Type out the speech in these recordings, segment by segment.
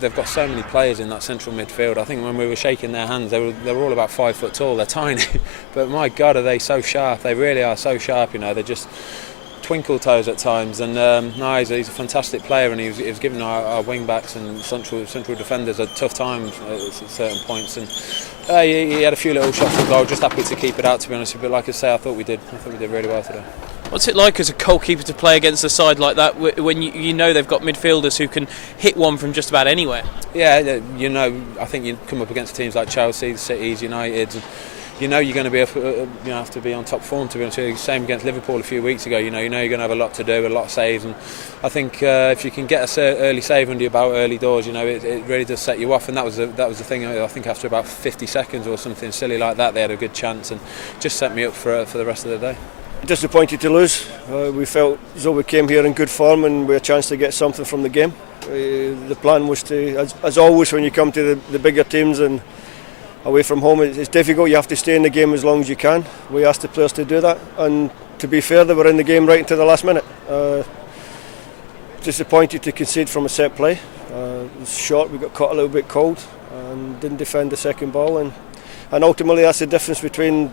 They've got so many players in that central midfield. I think when we were shaking their hands, they were all about 5 foot tall. They're tiny, but my God, are they so sharp? They really are so sharp. You know, they're just twinkle toes at times. And no, he's a fantastic player, and he was giving our wing backs and central defenders a tough time at certain points. And he had a few little shots on goal. Just happy to keep it out, to be honest. But like I say, I thought we did really well today. What's it like as a goalkeeper to play against a side like that when you know they've got midfielders who can hit one from just about anywhere? Yeah, you know, I think you come up against teams like Chelsea, Cities, United, and you know you're going to be have to be on top form, to be honest with you. Same against Liverpool a few weeks ago. You know you're going to have a lot to do, a lot of saves, and I think if you can get an early save under your belt early doors, you know it really does set you off. And that was the thing. I think after about 50 seconds or something silly like that, they had a good chance and just set me up for the rest of the day. Disappointed to lose. We felt as though we came here in good form and we had a chance to get something from the game. The plan was to, as always when you come to the bigger teams and away from home, it's difficult. You have to stay in the game as long as you can. We asked the players to do that, and to be fair, they were in the game right until the last minute. Disappointed to concede from a set play. It was short, we got caught a little bit cold and didn't defend the second ball, and ultimately that's the difference between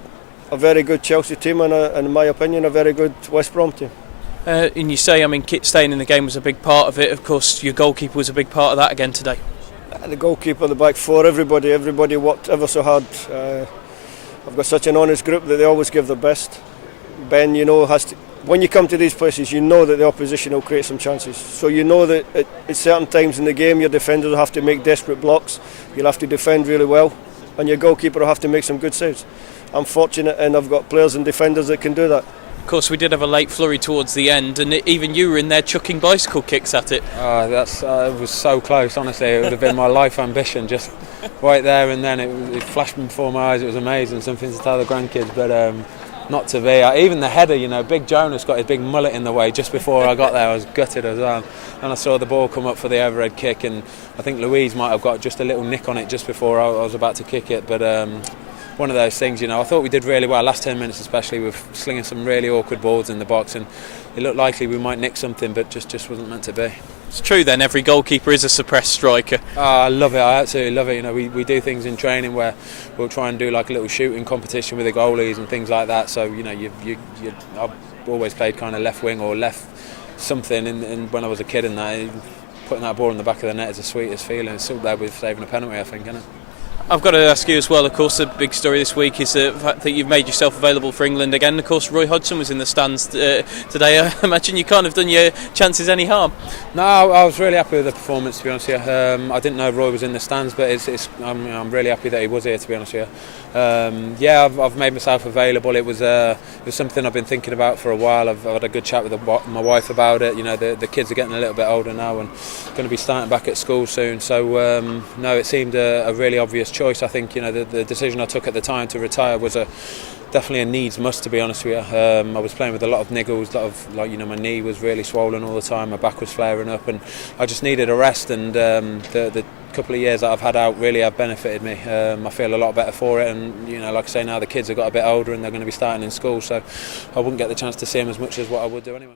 a very good Chelsea team and in my opinion, a very good West Brom team. And you say, Kit staying in the game was a big part of it. Of course, your goalkeeper was a big part of that again today. The goalkeeper, the back four, everybody worked ever so hard. I've got such an honest group that they always give their best. Ben, you know, when you come to these places, you know that the opposition will create some chances. So you know that at certain times in the game, your defenders will have to make desperate blocks. You'll have to defend really well, and your goalkeeper will have to make some good saves. I'm fortunate, and I've got players and defenders that can do that. Of course, we did have a late flurry towards the end, and even you were in there chucking bicycle kicks at it. It was so close, honestly. It would have been my life ambition, just right there and then. It flashed before my eyes. It was amazing, something to tell the grandkids, but not to be. Even the header, you know, Big Jonas got his big mullet in the way just before I got there. I was gutted as well. And I saw the ball come up for the overhead kick, and I think Louise might have got just a little nick on it just before I was about to kick it, but one of those things, you know. I thought we did really well last 10 minutes, especially with slinging some really awkward balls in the box, and it looked likely we might nick something, but just wasn't meant to be. It's true then, every goalkeeper is a suppressed striker. I love it, I absolutely love it. You know, we do things in training where we'll try and do like a little shooting competition with the goalies and things like that. So, you know, I've always played kind of left wing or left something, and when I was a kid, and that putting that ball in the back of the net is the sweetest feeling. It's still there with saving a penalty, I think, isn't it? I've got to ask you as well, of course, the big story this week is the fact that you've made yourself available for England again. Of course, Roy Hodgson was in the stands today. I imagine you can't have done your chances any harm. No, I was really happy with the performance, to be honest with you. I didn't know Roy was in the stands, but I'm really happy that he was here, to be honest with you. I've made myself available. It was something I've been thinking about for a while. I've had a good chat with my wife about it. You know, the kids are getting a little bit older now and going to be starting back at school soon. So, no, it seemed a really obvious choice. I think, you know, the decision I took at the time to retire was definitely a needs must, to be honest with you. I was playing with a lot of niggles, my knee was really swollen all the time, my back was flaring up, and I just needed a rest, and the couple of years that I've had out really have benefited me. I feel a lot better for it, and, you know, like I say, now the kids have got a bit older and they're going to be starting in school, so I wouldn't get the chance to see them as much as what I would do anyway.